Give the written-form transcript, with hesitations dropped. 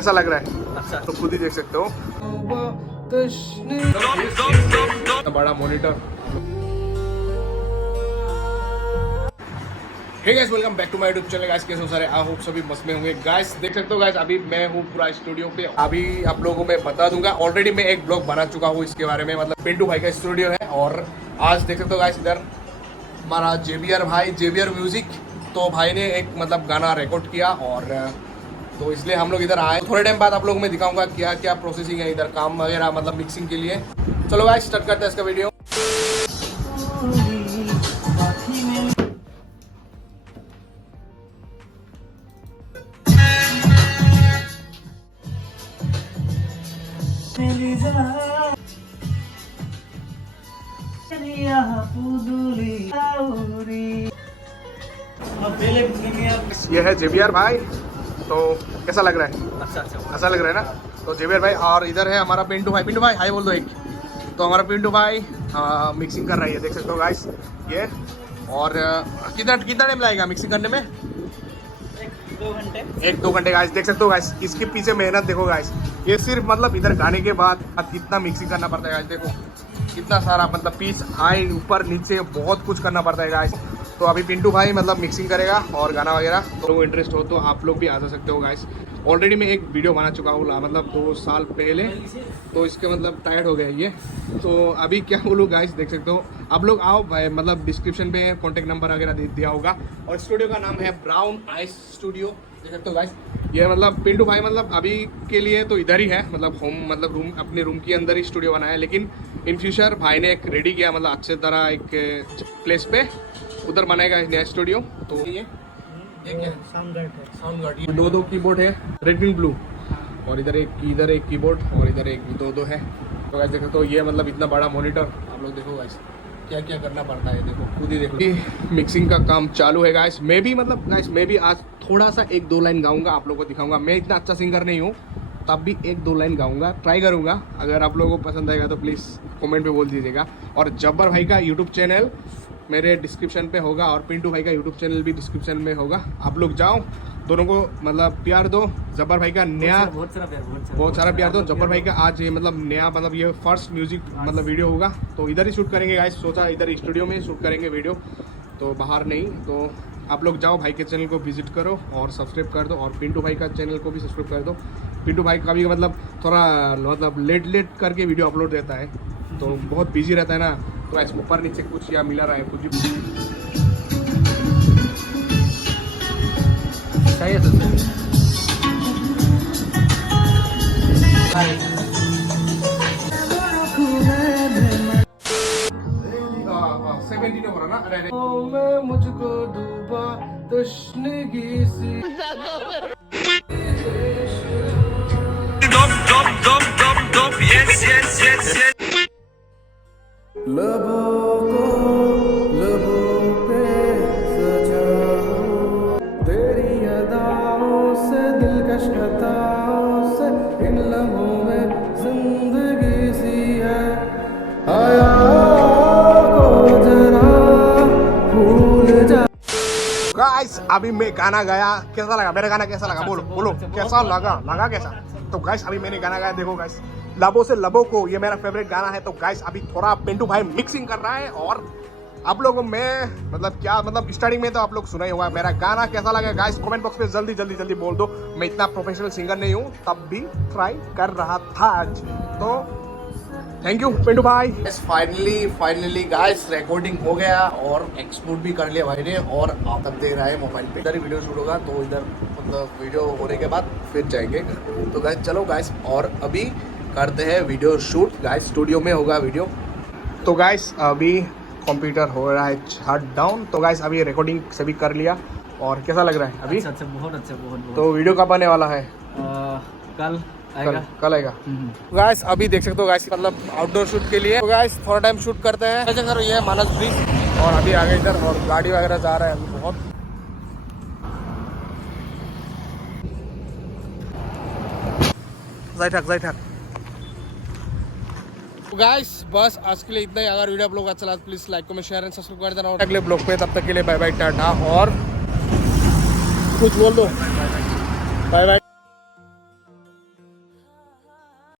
कैसा लग रहा है अच्छा तो खुद ही देख सकते हो। बड़ा monitor. Hey guys, welcome back to my YouTube channel. Guys कैसे हो सारे? आई होप सभी मस्त में होंगे। गाइस देख सकते हो गाइस, अभी मैं हूँ पूरा स्टूडियो पे। अभी आप लोगों को मैं बता दूंगा, ऑलरेडी मैं एक ब्लॉग बना चुका हूँ इसके बारे में, मतलब पिंटू भाई का स्टूडियो है। और आज देख सकते हो गाइस, इधर हमारा जेबीआर भाई, जेबीआर म्यूजिक, तो भाई ने एक मतलब गाना रिकॉर्ड किया, और तो इसलिए हम लोग इधर आए। थोड़े टाइम बाद आप लोगों को मैं दिखाऊंगा क्या क्या प्रोसेसिंग है इधर, काम वगैरह मतलब मिक्सिंग के लिए। चलो गाइस स्टार्ट करते हैं इसका वीडियो। ये है जेबीआर भाई, तो कैसा लग रहा है? अच्छा अच्छा लग रहा है ना? तो जेबीआर भाई, और इधर है हमारा पिंटू भाई। पिंटू भाई हाय बोल दो एक। तो हमारा पिंटू भाई मिक्सिंग कर रही है, देख सकते हो गाइस ये। और कितना टाइम लगेगा मिक्सिंग करने में? 1-2 घंटे गाइस, देख सकते हो गाइस। इसके पीछे मेहनत देखो गाइस। ये सिर्फ मतलब इधर गाने के बाद कितना मिक्सिंग करना पड़ता है गाइस, देखो कितना सारा मतलब पीस हाई ऊपर नीचे बहुत कुछ करना पड़ता है गाइस। तो अभी पिंटू भाई मतलब मिक्सिंग करेगा और गाना वगैरह। तो इंटरेस्ट हो तो आप लोग भी आ जा सकते हो गाइस। ऑलरेडी मैं एक वीडियो बना चुका हूँ मतलब 2 साल पहले, तो इसके मतलब टायर्ड हो गया ये। तो अभी क्या बोलूँ गाइस, देख सकते हो आप लोग आओ भाई, मतलब डिस्क्रिप्शन पे कॉन्टेक्ट नंबर वगैरह दिया होगा। और स्टूडियो का नाम है ब्राउन आइस स्टूडियो, देख सकते हो गाइस। ये मतलब पिंटू भाई मतलब अभी के लिए तो इधर ही है, मतलब होम मतलब रूम, अपने रूम के अंदर ही स्टूडियो बनाया है। लेकिन इन फ्यूचर भाई ने एक रेडी किया, मतलब अच्छे तरह एक प्लेस पे उधर बनाएगा नया स्टूडियो। तो ये क्या साउंड गार्ड, 2 कीबोर्ड है, रेड विंग ब्लू, और इधर एक कीबोर्ड और इधर एक 2 है। तो गाइस देखो, तो ये मतलब इतना बड़ा मॉनिटर, आप लोग देखो गाइस क्या क्या करना पड़ता है, देखो खुद ही देख लो। मिक्सिंग का काम चालू है गाइस। मैं भी मतलब गाइस मैं भी आज थोड़ा सा 1-2 लाइन गाऊंगा, आप लोगों को दिखाऊंगा। मैं इतना अच्छा सिंगर नहीं हूँ, तब भी 1-2 लाइन गाऊंगा, ट्राई करूंगा। अगर आप लोगों को पसंद आएगा तो प्लीज़ कमेंट पे बोल दीजिएगा। और जब्बर भाई का यूट्यूब चैनल मेरे डिस्क्रिप्शन पे होगा, और पिंटू भाई का यूट्यूब चैनल भी डिस्क्रिप्शन में होगा। आप लोग जाओ, दोनों को मतलब प्यार दो। जब्बर भाई का नया बहुत सारा प्यार दो। जब्बर भाई का आज ये मतलब नया मतलब ये फर्स्ट म्यूजिक मतलब वीडियो होगा, तो इधर ही शूट करेंगे गाइस। सोचा इधर स्टूडियो में शूट करेंगे वीडियो, तो बाहर नहीं। तो आप लोग जाओ, भाई के चैनल को विजिट करो और सब्सक्राइब कर दो, और पिंटू भाई का चैनल को भी सब्सक्राइब कर दो। पिंटू भाई का भी मतलब थोड़ा मतलब लेट करके वीडियो अपलोड देता है, तो बहुत बिजी रहता है ना, तो ऐसे ऊपर नीचे कुछ या मिला रहा है कुछ भी चाहिए तो 17 हो रहा ना। अरे मैं मुझको डूबा तश्नगी सी लबों को लबों पे सजाओ, तेरी अदाओं से दिलकश अदाओं से इन लम्हों में जिंदगी सी है। आया को जरा भूल जा। गाइस अभी मैं गाना गाया, कैसा लगा मेरा गाना? कैसा लगा बोलो बोलो, कैसा लगा कैसा? तो गाइस अभी मैंने गाना गाया, देखो गाइस लबों से लबों को, ये मेरा फेवरेट गाना है। तो गाइस अभी थोड़ा पिंटू भाई मिक्सिंग कर रहा है, और आप लोगों को मैं मतलब क्या मतलब स्टार्टिंग में तो आप लोग सुना ही होगा। मेरा गाना कैसा लगा गाइस कमेंट बॉक्स में जल्दी बोल दो। मैं इतना प्रोफेशनल सिंगर नहीं हूँ, तब भी ट्राई कर रहा था आज। तो थैंक यू पिंटू भाई। फाइनली गाइस रिकॉर्डिंग हो गया, और एक्सपोर्ट भी कर लिया भाई ने, और आप तक दे रहा है मोबाइल पे। इधर ही वीडियो शूट होगा, तो इधर मतलब वीडियो होने के बाद फिर जाएंगे। तो गाइस चलो गाइस, और अभी करते हैं वीडियो शूट गाइस, स्टूडियो में होगा वीडियो। तो गाइस अभी कंप्यूटर हो रहा है शट डाउन। तो गाइस अभी रिकॉर्डिंग सभी कर लिया, और कैसा लग रहा है अभी? अच्छा बहुत अच्छा बहुत। तो वीडियो कब आने वाला है? कल आएगा। गाइस अभी देख सकते हो गाइस, मतलब आउटडोर शूट के लिए। तो गाइस थोड़ा टाइम शूट करते हैं। ऐसे करो, ये है मानस ब्रिज, और अभी आगे इधर और गाड़ी वगैरह जा रहा है अभी बहुत। जाए गाइस बस आज के लिए इतना ही। अगर वीडियो आप लोग अच्छा लगा please like comment share and subscribe कर देना। और अगले ब्लॉग पे, तब तक के लिए बाय बाय टाटा, और कुछ बोल दो। Bye bye.